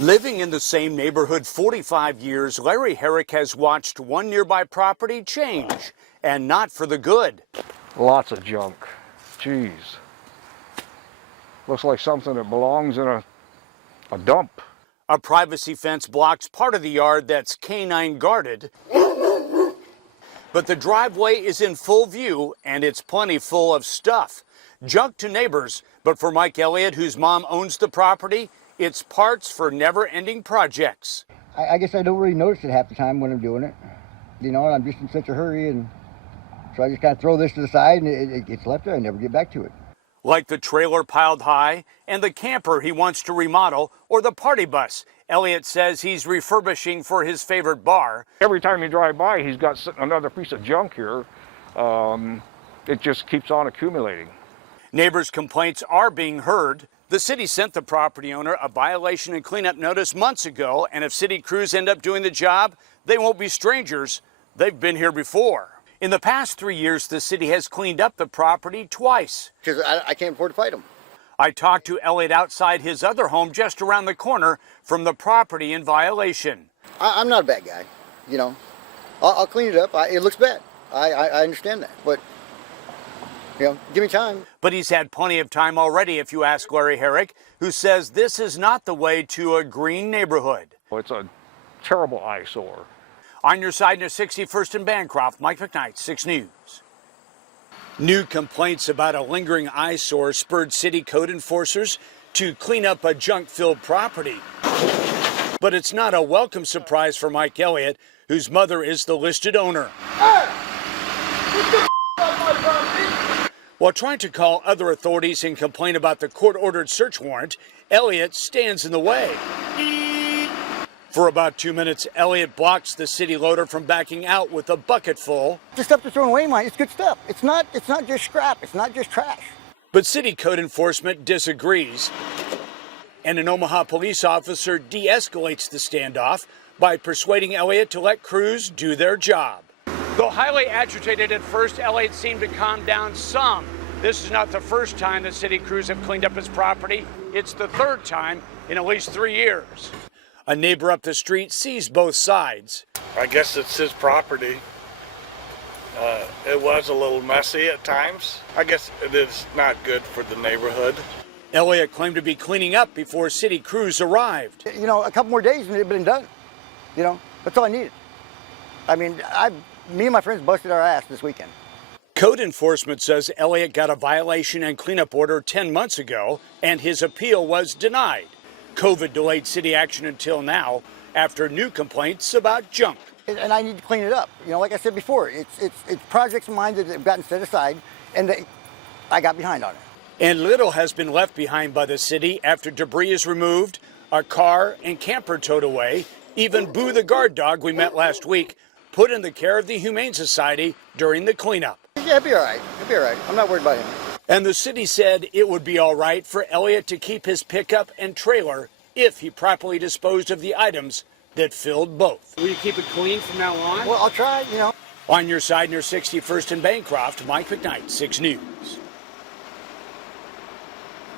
Living in the same neighborhood 45 years, Larry Herrick has watched one nearby property change, and not for the good. Lots of junk. Jeez. Looks like something that belongs in a dump. A privacy fence blocks part of the yard that's canine guarded, but the driveway is in full view and it's plenty full of stuff. Junk to neighbors, but for Mike Elliott, whose mom owns the property, it's parts for never-ending projects. I guess I don't really notice it half the time when I'm doing it. You know, and I'm just in such a hurry, and so I just kind of throw this to the side and it gets left there. I never get back to it. Like the trailer piled high and the camper he wants to remodel or the party bus Elliott says he's refurbishing for his favorite bar. Every time you drive by, he's got another piece of junk here. It just keeps on accumulating. Neighbors' complaints are being heard. The city sent the property owner a violation and cleanup notice months ago, and if city crews end up doing the job, they won't be strangers. They've been here before. In the past 3 years, the city has cleaned up the property twice. Because I can't afford to fight them. I talked to Elliott outside his other home just around the corner from the property in violation. I'm not a bad guy, you know. I'll clean it up. It looks bad. I understand that, but you know, give me time. But he's had plenty of time already, if you ask Larry Herrick, who says this is not the way to a green neighborhood. It's a terrible eyesore. On your side near 61st and Bancroft, Mike McK, 6 News. New complaints about a lingering eyesore spurred city code enforcers to clean up a junk-filled property. But it's not a welcome surprise for Mike Elliott, whose mother is the listed owner. Hey! Get the off my property! While trying to call other authorities and complain about the court-ordered search warrant, Elliott stands in the way. For about 2 minutes, Elliott blocks the city loader from backing out with a bucket full. The stuff they're throwing away, mine, it's good stuff. It's not just scrap. It's not just trash. But city code enforcement disagrees, and an Omaha police officer de-escalates the standoff by persuading Elliott to let crews do their job. Though highly agitated at first, Elliott seemed to calm down some. This is not the first time the city crews have cleaned up his property. It's the third time in at least 3 years. A neighbor up the street sees both sides. I guess it's his property. It was a little messy at times. I guess it is not good for the neighborhood. Elliott claimed to be cleaning up before city crews arrived. You know, a couple more days and it'd been done. You know, that's all I needed. I mean, me and my friends busted our ass this weekend. Code enforcement says Elliott got a violation and cleanup order 10 months ago, and his appeal was denied. COVID delayed city action until now after new complaints about junk. And I need to clean it up. You know, like I said before, it's projects of mine that have gotten set aside, and I got behind on it. And little has been left behind by the city after debris is removed, a car and camper towed away, even Boo the guard dog we met last week put in the care of the Humane Society during the cleanup. Yeah, it'll be all right. It'll be all right. I'm not worried about him. And the city said it would be all right for Elliott to keep his pickup and trailer if he properly disposed of the items that filled both. Will you keep it clean from now on? Well, I'll try, you know. On your side near 61st and Bancroft, Mike McK, 6 News.